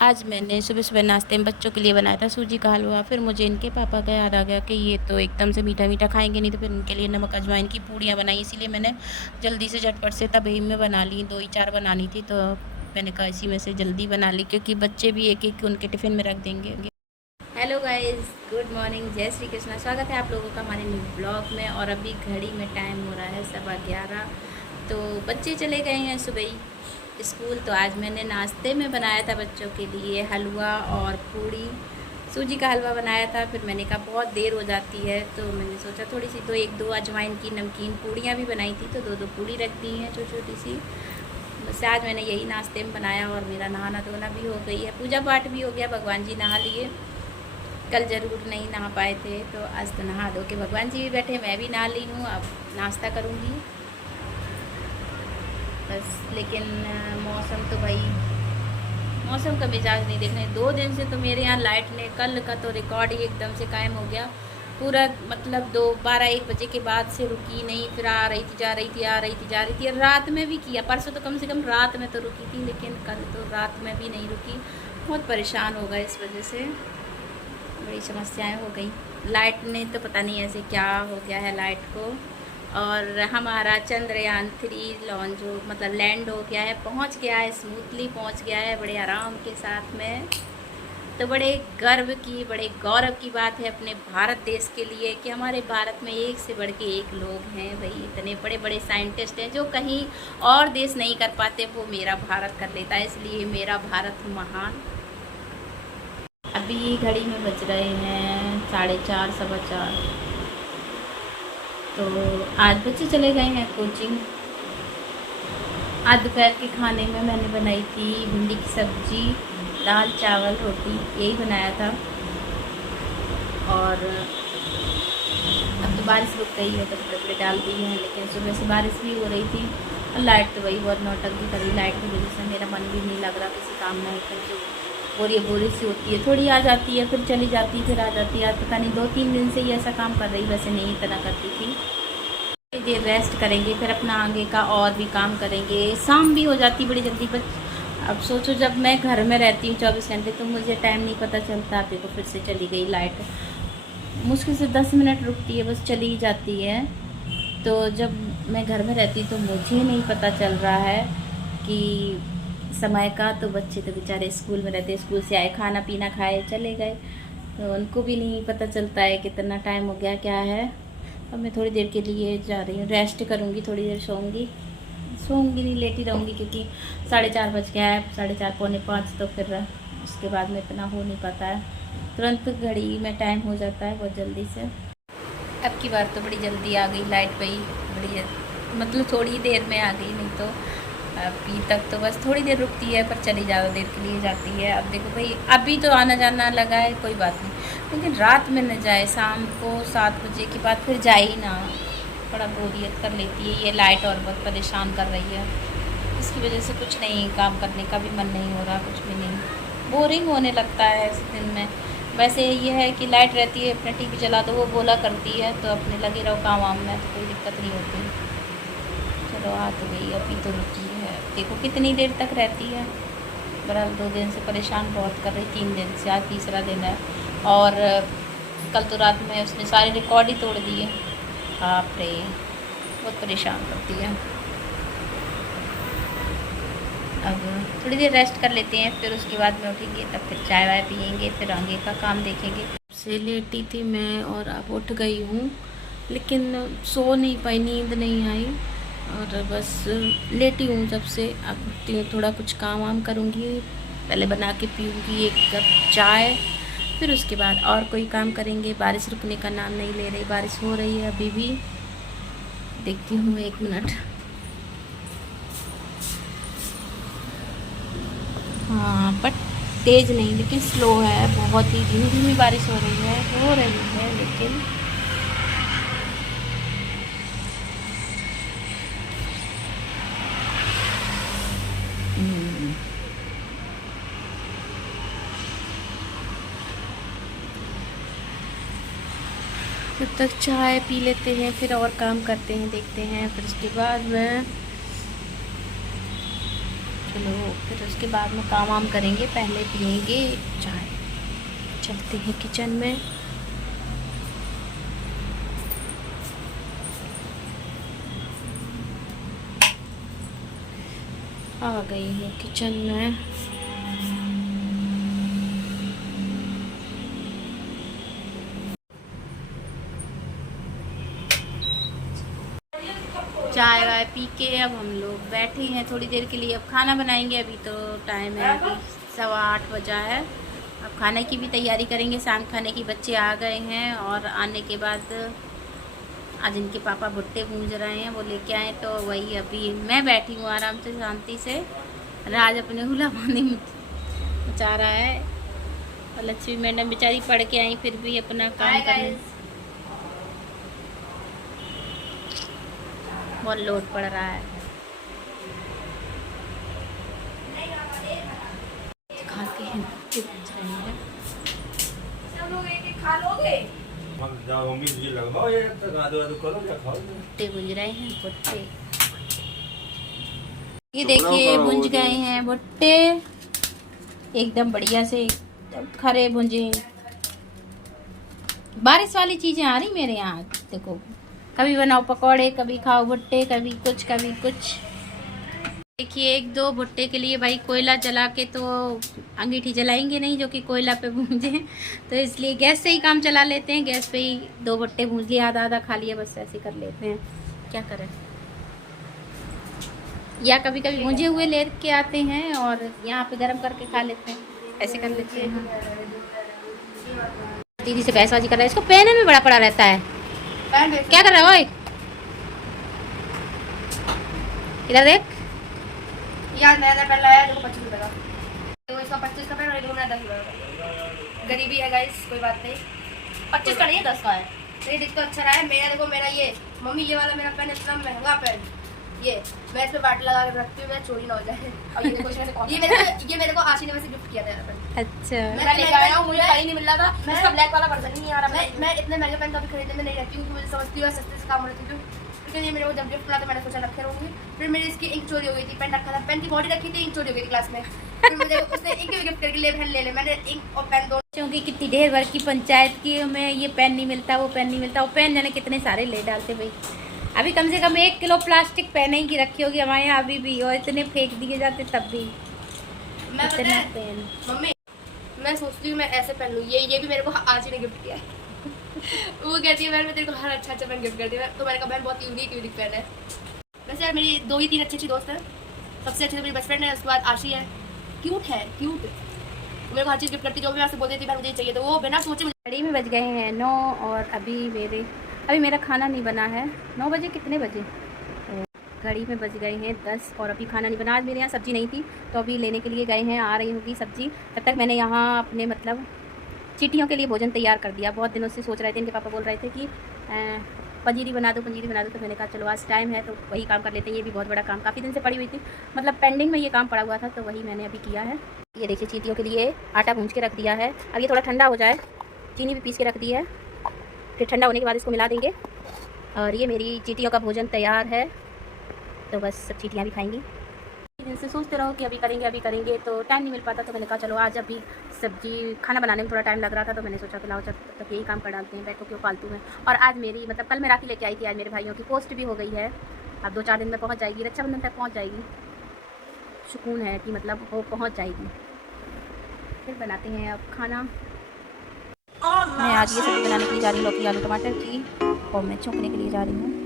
आज मैंने सुबह-सुबह नाश्ते में बच्चों के लिए बनाया था सूजी का हलवा। फिर मुझे इनके पापा का याद आ गया कि ये तो एकदम से मीठा-मीठा खाएँगे नहीं, तो फिर इनके लिए नमक अजवाइन की पूड़ियाँ बनाई। इसीलिए मैंने जल्दी से झटपट से तवे में बना ली, 2 ही 4 बनानी थी, तो मैंने कहा इसी में से जल्दी बना ली, क्योंकि बच्चे भी एक-एक उनके टिफ़िन में रख देंगे। हेलो गाइस, गुड मॉर्निंग, जय श्री कृष्णा। स्वागत है आप लोगों का हमारे न्यू ब्लॉग में। और अभी घड़ी में टाइम हो रहा है 11:15। तो बच्चे चले गए हैं सुबह ही स्कूल। तो आज मैंने नाश्ते में बनाया था बच्चों के लिए हलवा और पूड़ी। सूजी का हलवा बनाया था। फिर मैंने कहा बहुत देर हो जाती है, तो मैंने सोचा थोड़ी सी तो 1-2 अजवाइन की नमकीन पूड़ियाँ भी बनाई थी, तो 2-2 पूड़ी रख दी हैं छोटी-छोटी सी। बस आज मैंने यही नाश्ते में बनाया। और मेरा नहाना धोना भी हो गई है, पूजा पाठ भी हो गया, भगवान जी नहा लिए। कल ज़रूर नहीं नहा पाए थे, तो आज तो नहा धो के भगवान जी भी बैठे, मैं भी नहा ली हूँ। अब नाश्ता करूँगी बस। लेकिन मौसम तो भाई, मौसम का मिजाज नहीं देखने। 2 दिन से तो मेरे यहाँ लाइट ने, कल का तो रिकॉर्ड ही एकदम से कायम हो गया पूरा। मतलब 12-1 बजे के बाद से रुकी नहीं, फिर आ रही थी जा रही थी, आ रही थी जा रही थी। रात में भी किया, परसों तो कम से कम रात में तो रुकी थी, लेकिन कल तो रात में भी नहीं रुकी। बहुत परेशान हो गए इस वजह से, बड़ी समस्याएं हो गई। लाइट ने तो पता नहीं ऐसे क्या हो गया है लाइट को। और हमारा चंद्रयान 3 लॉन्च जो मतलब लैंड हो गया है, पहुंच गया है, स्मूथली पहुंच गया है, बड़े आराम के साथ में। तो बड़े गर्व की, बड़े गौरव की बात है अपने भारत देश के लिए कि हमारे भारत में एक से बढ़ के एक लोग हैं भाई। इतने बड़े बड़े साइंटिस्ट हैं जो कहीं और देश नहीं कर पाते, वो मेरा भारत कर लेता है। इसलिए मेरा भारत महान। अभी घड़ी में बज रहे हैं 4:30 4:15। तो आज बच्चे चले गए हैं कोचिंग। आज दोपहर के खाने में मैंने बनाई थी भिंडी की सब्जी, दाल चावल रोटी, यही बनाया था। और अब तो बारिश रुक गई है, तो कपड़े डाल दी हैं, लेकिन सुबह से बारिश भी हो रही थी। और लाइट तो वही बहुत नौटंकी कर रही। लाइट की वजह से मेरा मन भी नहीं लग रहा किसी काम में। जो बोरी सी होती है, थोड़ी आ जाती है, फिर चली जाती है, फिर आ जाती है। आज पता नहीं 2-3 दिन से ही ऐसा काम कर रही, वैसे नहीं इतना करती थी। थोड़ी देर रेस्ट करेंगे, फिर अपना आगे का और भी काम करेंगे। शाम भी हो जाती बड़ी जल्दी। बस अब सोचो, जब मैं घर में रहती हूँ 24 घंटे, तो मुझे टाइम नहीं पता चलता। देखो फिर से चली गई लाइट। मुश्किल से 10 मिनट रुकती है, बस चली जाती है। तो जब मैं घर में रहती तो मुझे नहीं पता चल रहा है कि समय का। तो बच्चे तो बेचारे स्कूल में रहते, स्कूल से आए, खाना पीना खाए, चले गए, तो उनको भी नहीं पता चलता है कितना टाइम हो गया क्या है। अब मैं थोड़ी देर के लिए जा रही हूँ, रेस्ट करूँगी, थोड़ी देर सोऊंगी नहीं, लेटी रहूँगी, क्योंकि 4:30 बज गया है, 4:30 4:45। तो फिर उसके बाद में इतना हो नहीं पाता है, तुरंत घड़ी में टाइम हो जाता है बहुत जल्दी से। अब की बार तो बड़ी जल्दी आ गई लाइट भाई, बड़ी मतलब थोड़ी देर में आ गई, नहीं तो अभी तक तो बस थोड़ी देर रुकती है, पर चली ज़्यादा देर के लिए जाती है। अब देखो भाई, अभी तो आना जाना लगा है, कोई बात नहीं, लेकिन रात में न जाए, शाम को 7 बजे के बाद फिर जाए ही ना। बड़ा बोरियत कर लेती है ये लाइट, और बहुत परेशान कर रही है। इसकी वजह से कुछ नहीं, काम करने का भी मन नहीं हो रहा, कुछ भी नहीं, बोरिंग होने लगता है इस दिन में। वैसे ये है कि लाइट रहती है, अपना टीवी चला दो, वो बोला करती है, तो अपने लगे रहो काम वाम में, तो कोई दिक्कत नहीं होती। चलो आ तो गई, अभी तो रुकी है, देखो कितनी देर तक रहती है। बहरहाल 2 दिन से परेशान बहुत कर रही, 3 दिन से, आज तीसरा दिन है। और कल तो रात में उसने सारे रिकॉर्ड ही तोड़ दिए। बाप रे, बहुत परेशान करती है। अब थोड़ी देर रेस्ट कर लेते हैं, फिर उसके बाद में उठेंगे, तब फिर चाय वाय पियेंगे, फिर आगे का काम देखेंगे। से लेटी थी मैं और अब उठ गई हूँ, लेकिन सो नहीं पाई, नींद नहीं आई, और बस लेटी हूँ जब से। अब उठती हूँ, थोड़ा कुछ काम वाम करूँगी, पहले बना के पीऊँगी 1 कप चाय, फिर उसके बाद और कोई काम करेंगे। बारिश रुकने का नाम नहीं ले रही, बारिश हो रही है अभी भी। देखती हूँ 1 मिनट। हाँ, बट तेज़ नहीं, लेकिन स्लो है, बहुत ही धीमी धीमी बारिश हो रही है लेकिन हम्म, जब तक चाय पी लेते हैं, फिर और काम करते हैं, देखते हैं, फिर उसके बाद में चलो फिर उसके बाद में काम वाम करेंगे, पहले पियेंगे चाय। चलते हैं किचन में। आ गई हूँ किचन में। चाय वाय पी के अब हम लोग बैठे हैं थोड़ी देर के लिए। अब खाना बनाएंगे। अभी तो टाइम है, अभी 7:15 बजा है। अब खाने की भी तैयारी करेंगे, शाम खाने की। बच्चे आ गए हैं और आने के बाद आज इनके पापा भुट्टे भूंज रहे हैं, वो लेके आए। तो वही अभी मैं बैठी हूँ आराम से शांति से। राज अपने हुला पानी मचा रहा है और लक्ष्मी मैडम बेचारी पढ़ के आई, फिर भी अपना काम कर बहुत लोड पड़ रहा है। खाते हैं भुट्टे भूंज रहे हैं। सब लोग एक खा लोगे? भुट्टे भूंज रहे हैं भुट्टे। ये देखिए भुंज गए हैं भुट्टे एकदम बढ़िया से, एकदम खरे भुंजे। बारिश वाली चीजें आ रही मेरे यहाँ। देखो, कभी बनाओ पकौड़े, कभी खाओ भुट्टे, कभी कुछ कभी कुछ। देखिए 1-2 भुट्टे के लिए भाई कोयला जला के तो अंगीठी जलाएंगे नहीं जो कि कोयला पे भूंजे, तो इसलिए गैस से ही काम चला लेते हैं। गैस पे ही 2 भुट्टे भूंज लिए, आधा आधा खा लिया, बस ऐसे कर लेते हैं। क्या करें, या कभी कभी भुंजे हुए लेके आते हैं और यहाँ पे गर्म करके खा लेते हैं, ऐसे कर लेते हैं। दीदी से बहसबाजी कर रहा है, इसको पहनने में बड़ा पड़ा रहता है। क्या कर रहा है ओए? इधर देख। यार मैंने पहले लाया देखो 25 रुपए का, तो इसका 25 का पहन और इधर 10 रुपए का। गरीबी है गाइस, कोई बात नहीं। 25 का नहीं है, 10 का है। तो ये देखो अच्छा रहा है। मेरा देखो, मेरा ये मम्मी ये वाला मेरा पेन इतना महंगा पेन, ये मैं इस पे बाट लगा के रखती हूँ, मैं चोरी ना हो जाए। और ये देखो इसमें से ये मेरे को आशी ने वैसे गिफ्ट किया था यार पेन। अच्छा, मैं लेके आया हूँ, मुझे कहीं नहीं मिल रहा था। मैं इसका ब्लैक वाला पर्सन ही नहीं आ रहा। मैं इतने महंगे पेन कभी खरीदने में नहीं रहती हूँ, मुझे समझती हूँ सस्ते से काम रहती हूँ। क्योंकि ये मेरे को जब गिफ्ट मिला तो मैंने सोचा रखे रहूंगी। फिर मेरी इसकी इंक चोरी हो गई थी, पेन रखा था, पेन की बॉडी रखी थी, इंक चोरी हो गई थी क्लास में। फिर मुझे उसने इंक भी गिफ्ट करके ले मैंने इंक और पेन दोनों। क्योंकि कितनी ढेर भर की पंचायत की में ये पेन नहीं मिलता, वो पेन नहीं मिलता, वो पेन जाने कितने सारे ले डालते भाई। अभी कम से कम 1 किलो प्लास्टिक पेन ही की रखी होगी हमारे यहाँ अभी भी, और इतने फेंक दिए जाते तब भी। मैं पेन मम्मी मैं सोचती हूँ मैं ऐसे पेन लूँ। ये भी मेरे को आज ही ने गिफ्ट किया है। वो कहती है बहन मैं तेरे को हर अच्छा पेन गिफ्ट करती हूँ। तो मैंने कहा बहन बहुत यूनिक पेन है। वैसे यार मेरी 2 ही 3 अच्छी दोस्त है। सबसे अच्छी तो मेरी बेस्ट फ्रेंड है, उसके बाद आशी है, क्यूट है, क्यूट। मेरे को हर चीज़ गिफ्ट करती, जो भी मैं आपसे बोल देती बहन मुझे चाहिए, तो वो बिना सोचे। घड़ी में बज गए हैं 9 और अभी मेरा खाना नहीं बना है। 9 बजे कितने बजे? घड़ी में बज गए हैं 10 और अभी खाना नहीं बना। आज मेरे यहाँ सब्ज़ी नहीं थी तो अभी लेने के लिए गए हैं, आ रही होगी सब्ज़ी। तब तक मैंने यहाँ अपने मतलब चीटियों के लिए भोजन तैयार कर दिया। बहुत दिनों से सोच रहे थे, इनके पापा बोल रहे थे कि पंजीरी बना दो, तो मैंने कहा चलो आज टाइम है तो वही काम कर लेते हैं। ये भी बहुत बड़ा काम काफ़ी दिन से पड़ी हुई थी, मतलब पेंडिंग में ये काम पड़ा हुआ था, तो वही मैंने अभी किया है। ये देखिए चीटियों के लिए आटा भूंज के रख दिया है। अब ये थोड़ा ठंडा हो जाए, चीनी भी पीस के रख दी है, फिर ठंडा होने के बाद इसको मिला देंगे और ये मेरी चीटियों का भोजन तैयार है। तो बस सब चीटियाँ भी खाएंगी। दिन से सोचते रहो कि अभी करेंगे तो टाइम नहीं मिल पाता, तो मैंने कहा चलो आज अभी सब्जी खाना बनाने में थोड़ा टाइम लग रहा था, तो मैंने सोचा कि लाओ जब तक यही काम कर डालते हैं, बैठो क्यों फालतू में। और आज मेरी मतलब कल मैं राखी लेके आई थी, आज मेरे भाइयों की पोस्ट भी हो गई है। अब 2-4 दिन में पहुँच जाएगी, रक्षाबंधन तक पहुँच जाएगी। सुकून है कि मतलब वो पहुँच जाएगी। फिर बनाते हैं अब खाना। मैं आज ये सब्ज़ी बनाने के लिए जा रही हूँ, लौकी आलू टमाटर की, और मैं छौंकने के लिए जा रही हूँ।